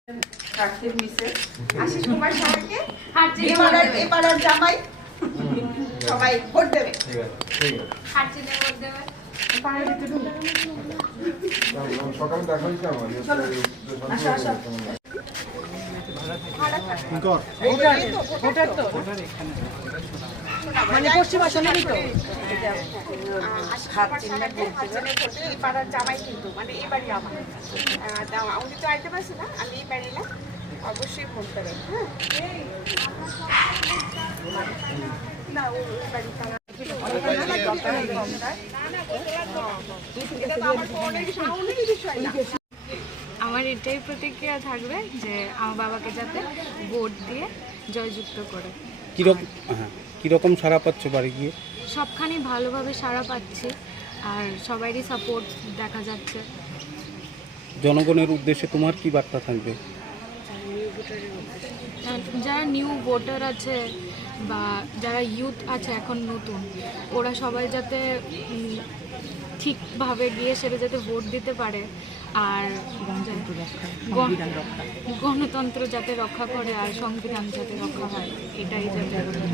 Kartik Mrs Ashis Kumar সাহাকে এপাড়ার জামাই সবাই ভোট দেবে। সকালে দেখা হয়েছে মানে পশ্চিম আসনেরই তো পাড়ার জামাই কিন্তু মানে এই বাড়ি আমার উনি তো আইতে পারছি না, আমি এই বাড়ি না, অবশ্যই ভোট দেবেন। হ্যাঁ না ওই বাড়ি তারা আমার এটাই প্রতিক্রিয়া থাকবে যে আমার বাবাকে যাতে ভোট দিয়ে জয়যুক্ত করে। কীরকম সাড়া পাচ্ছ বাড়ি গিয়ে? সবখানি ভালোভাবে সাড়া পাচ্ছি আর সবারই সাপোর্ট দেখা যাচ্ছে। জনগণের উদ্দেশ্যে তোমার কি বার্তা থাকবে? যারা নিউ ভোটার আছে বা যারা ইউথ আছে এখন নতুন, ওরা সবাই যাতে ঠিকভাবে গিয়ে সেটা যাতে ভোট দিতে পারে আর গণতন্ত্র যাতে রক্ষা করে আর সংবিধান যাতে রক্ষা হয়, এটাই যাতে।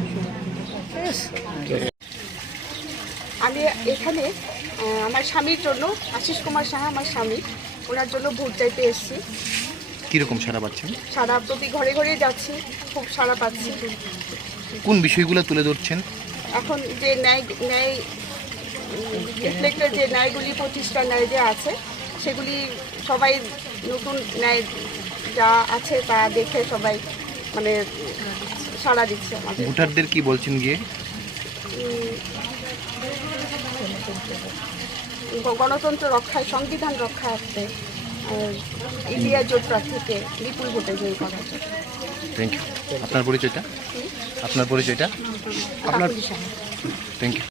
আমি এখানে আমার স্বামীর জন্য, আশিস কুমার সাহা আমার স্বামী, ওনার জন্য ভোট চাইতে এসেছি। কীরকম সাড়া পাচ্ছেন? সারা প্রতি ঘরে ঘরে যাচ্ছি, খুব সাড়া পাচ্ছি। কোন বিষয়গুলো তুলে ধরছেন? এখন যে ন্যায় রিফ্লেক্টের যে ন্যায়গুলি, প্রতিষ্ঠা ন্যায় যে আছে, সেগুলি সবাই নতুন ন্যায় যা আছে তা দেখে সবাই মানে সাড়া দিচ্ছে আমাদের। ভোটারদের কি বলছেন গিয়ে? গণতন্ত্র রক্ষায়, সংবিধান রক্ষার্থে ইন্ডিয়া জোট প্রার্থীকে বিপুল ভোটে জয়ী করা যায়। Thank you. আপনার পরিচয়টা? আপনার পরিচয়টা? আপনার থ্যাংক ইউ।